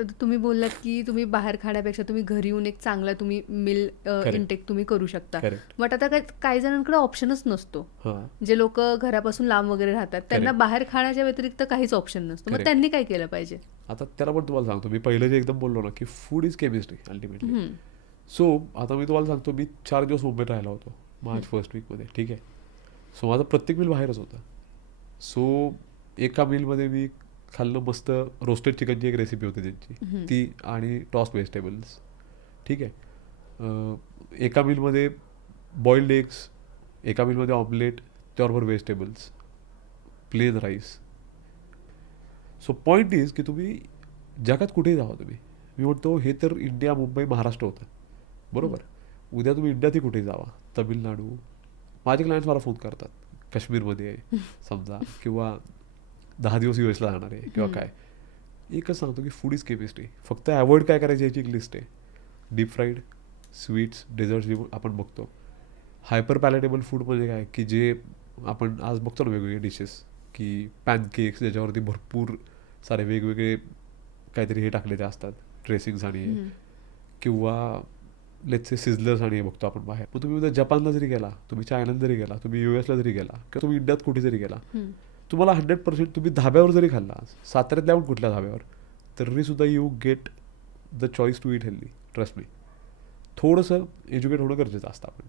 तर तुम्ही बोललात की तुम्ही बाहेर खाण्यापेक्षा तुम्ही घरी येऊन एक चांगला तुम्ही मिल करेक्ट. इंटेक तुम्ही करू शकता. करेक्ट. बट आता काही जणांकडे ऑप्शनच नसतो. हां. जे लोक घरापासून लांब वगैरे राहतात त्यांना करेक्ट. बाहेर खाण्याच्या व्यतिरिक्त काहीच ऑप्शन नसतो. मग करेक्ट. त्यांनी काय केलं पाहिजे? आता त्याला पण तुम्हाला सांगतो, मी पहिलं जे एकदम बोललो ना की फूड इज केमिस्ट्री अल्टिमेटली. हम्म, सो आता मी तुम्हाला सांगतो, मी 4 दिवस मुंबईत राहिला होतो मार्च फर्स्ट वीकमध्ये, ठीक आहे. सो माझा प्रत्येक मील बाहेरच होता. सो एका मीलमध्ये मी खाल्लं मस्त रोस्टेड चिकनची एक रेसिपी होती त्यांची, हम्म, ती आणि टॉस्ट व्हेजिटेबल्स, ठीक आहे. एका मीलमध्ये बॉइल्ड एग्स, एका मीलमध्ये ऑमलेट, त्याबरोबर vegetables, plain rice. So point is की तुम्ही जगात कुठेही जावा तुम्ही, मी म्हणतो हे तर इंडिया, मुंबई, महाराष्ट्र होतं, बरोबर. उद्या तुम्ही इंडियातही कुठेही जावा, तमिळनाडू, माझे क्लायंट्स मला फोन करतात, काश्मीरमध्ये आहे समजा, किंवा 10 दिवस US ला जाणार आहे किंवा काय. एकच सांगतो की फूड इज केमिस्ट्री. फक्त अवॉइड काय करायची याची एक लिस्ट आहे. डीप फ्राईड, स्वीट्स, डेझर्ट्स जे आपण बघतो. हायपर पॅलेटेबल फूड म्हणजे काय, की जे आपण आज बघतो ना वेगवेगळे डिशेस, की पॅनकेक्स ज्याच्यावरती भरपूर सारे वेगवेगळे काहीतरी हे टाकलेले असतात, ड्रेसिंग्स आणि हे. हम्म, किंवा लेट्स से सिझलर्स आणि हे बघतो आपण बाहेर. मग तुम्ही उद्या जपानला जरी गेला, तुम्ही चायनाला जरी गेला, तुम्ही US ला जरी गेला, किंवा तुम्ही इंडियात कुठे जरी गेला, हम्म. तुम्हाला 100% तुम्ही धाब्यावर जरी खाल्ला, साताऱ्यातल्या पण कुठल्या धाब्यावर, तरी सुद्धा you get the choice to eat healthy. Trust me. थोडंसं एज्युकेट होणं गरजेचं असतं आपण.